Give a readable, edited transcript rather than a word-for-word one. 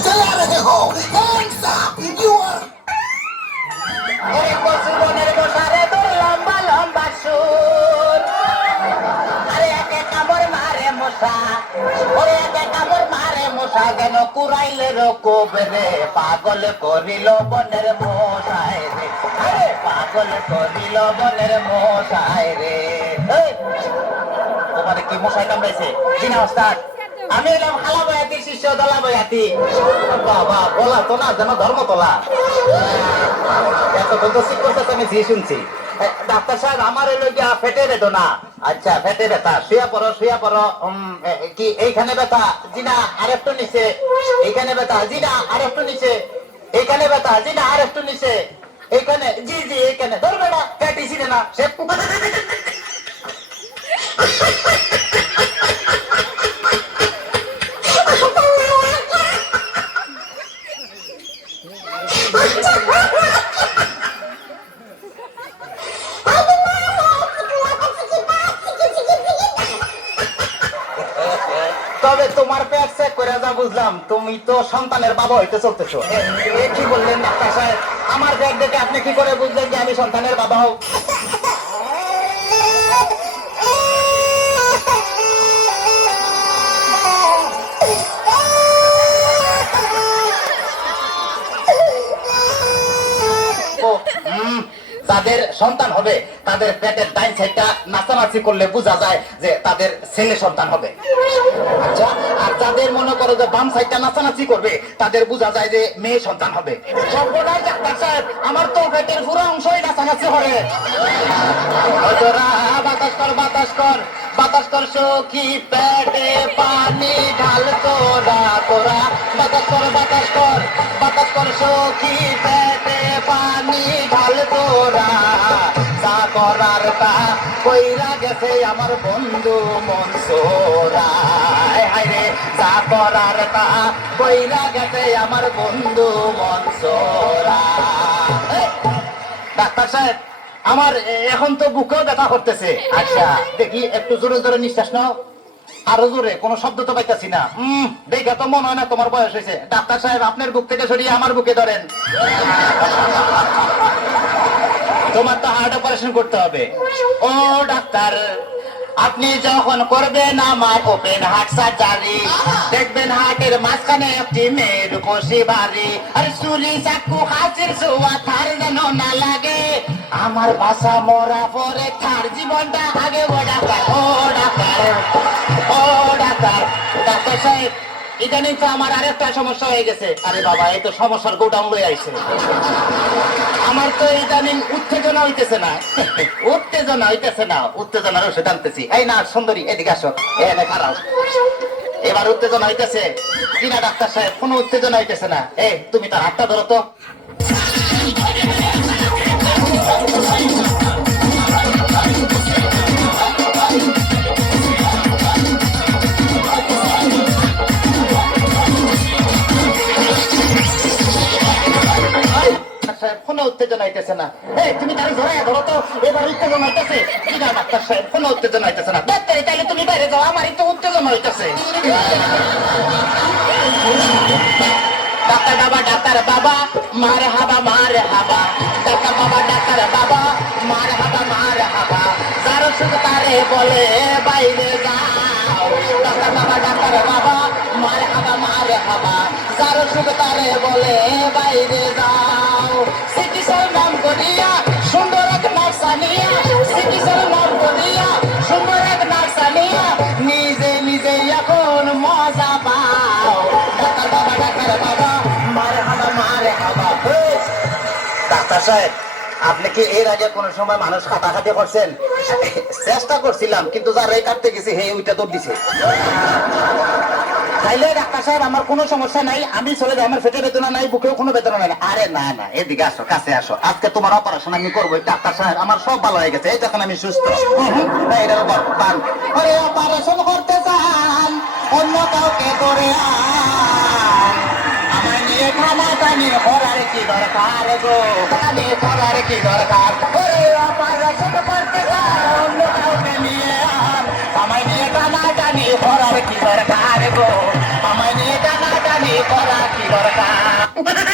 चला रहे हो हैंड्स अप यू आर ওরে পশুবনের মশারে তোর লম্বা লম্বা সুর আরে একে কামড় মারে মশা ওরে একে কামড় মারে মশা যেন কুড়াইলে রকবরে পাগল করিল বনের মশায় রে আরে পাগল করিল বনের মশায় রে তোমারে কি মশাই কামড়াইছে জিনা ওস্তাদ আমি এলাম খালা বয়াতি শিষ্য দলা বয়াতি বাবা বলা তো না যেন ধর্ম তোলা এত তো ঠিক করতেছে আমি জি শুনছি ডাক্তার সাহেব আমার এলো গিয়া ফেটে বেদনা আচ্ছা ফেটে ব্যথা শুয়া পড়ো কি এইখানে ব্যথা জিনা আরেকটু নিচে এইখানে ব্যথা জিনা আরেকটু নিচে এইখানে ব্যথা জিনা আরেকটু নিচে এইখানে জি জি এইখানে ধরবে না ফ্যাটিছি না সে তবে তোমার পেট চেক করে যা বুঝলাম তুমি তো সন্তানের বাবা হইতে চলতেছো কি বললেন ডাক্তার সাহেব আমার পেট দেখে আপনি কি করে বুঝলেন যে আমি সন্তানের বাবা হও তাদের সন্তান হবে তাদের পেটের ডাইন সাইডটা নাচানাচি করলে বোঝা যায় যে তাদের ছেলে সন্তান হবে আচ্ছা আর যাদের মনে করো যে বাম সাইডটা নাচানাচি করবে তাদের বোঝা যায় যে মেয়ে সন্তান হবে সর্বদাই ডাক্তার সাহেব আমার তো পেটের পুরো অংশই নাচানাচি করে বাতাস কর বাতাস কর বাতাস কর সখী পেটে পানি ঢাল তোরা তোরা বাতাস কর বাতাস কর বাতাস কর সখী পেটে পানি ঢাল তোরা যা করার তা কইরা গেছে আমার বন্ধু মনসুরা হায়রে যা করার তা কইরা গেছে আমার বন্ধু মনসুরা ডাক্তার সাহেব আমার এখন তো বুকেও ব্যথা করতেছে আচ্ছা দেখি একটু জোরে জোরে নিঃশ্বাস নাও আরো জোরে কোনো শব্দ তো পাইতাছি না দেখে তো মনে হয় না তোমার বয়স হয়েছে ডাক্তার সাহেব আপনার বুক থেকে সরিয়ে আমার বুকে ধরেন তোমার তো হার্ট অপারেশন করতে হবে ও ডাক্তার আপনি যখন করবেন আমার ওপেন হার্ট সার্জারি দেখবেন হার্টের মাঝখানে একটি মেয়ের বসে বাড়ি আর চুরি চাকু হাসির ছোঁয়া থার যেন না লাগে আমার বাসা মরা পরে তার জীবনটা আগে ও ডাক্তার ও ডাক্তার ও ডাক্তার ডাক্তার সাহেব ইদানিং তো আমার আরেকটা সমস্যা হয়ে গেছে আরে বাবা এই তো সমস্যার গোডাউন লয়ে আইছে আমার তো ইদানিং উত্তেজনা হইতেছে না উত্তেজনার ওষুধ আনতেছি এই না সুন্দরী এদিকে আসো এনে খারাপ এবার উত্তেজনা হইতেছে কিনা ডাক্তার সাহেব কোনো উত্তেজনা হইতেছে না এই তুমি তার হাতটা ধরো তো কোনো উত্তেজনা হইতেছে না এই তুমি তার ধরে ধরো তো এবার উত্তেজনা হইতেছে কিনা ডাক্তার সাহেব কোনো উত্তেজনা হইতেছে না তাহলে তুমি বাইরে যাও আমারই তো উত্তেজনা হইতেছে ডাক্তার বাবা মার হাবা ডাক্তার বাবা মার হাবা যার শুধু তারে বলে বাইরে যাও ডাক্তার বাবা মার হাবা যার শুধু তারে বলে বাইরে যাও চিকিৎসার নাম করিয়া সুন্দর এক নার্সানিয়া চিকিৎসার নাম করিয়া সুন্দর এক নার্সানিয়া নিজে নিজে এখন মজা পাও ডাক্তার বাবা মার হাবা ডাক্তার সাহেব আপনি কি এর আগে কোন সময় মানুষ খাটাখাটি করছেন চেষ্টা করছিলাম কিন্তু যার এই কাটতে গেছে হে ওইটা দৌড় দিছে তাইলে ডাক্তার সাহেব আমার কোনো সমস্যা নাই আমি চলে যাই আমার পেটে বেদনা নাই বুকেও কোনো বেদনা নাই আরে না না এদিকে আসো কাছে আসো আজকে তোমার অপারেশন আমি করবো ডাক্তার সাহেব আমার সব ভালো হয়ে গেছে এই যখন আমি সুস্থ অপারেশন করতে চান অন্য কাউকে করে আমায় নিয়ে খানা টানি করার কি দরকার গো করার কি দরকার অপারেশন করতে চান অন্য কাউকে নিয়ে আমায় নিয়ে টানা টানি করার কি দরকার গো আমায় নিয়ে টানা টানি করার কি দরকার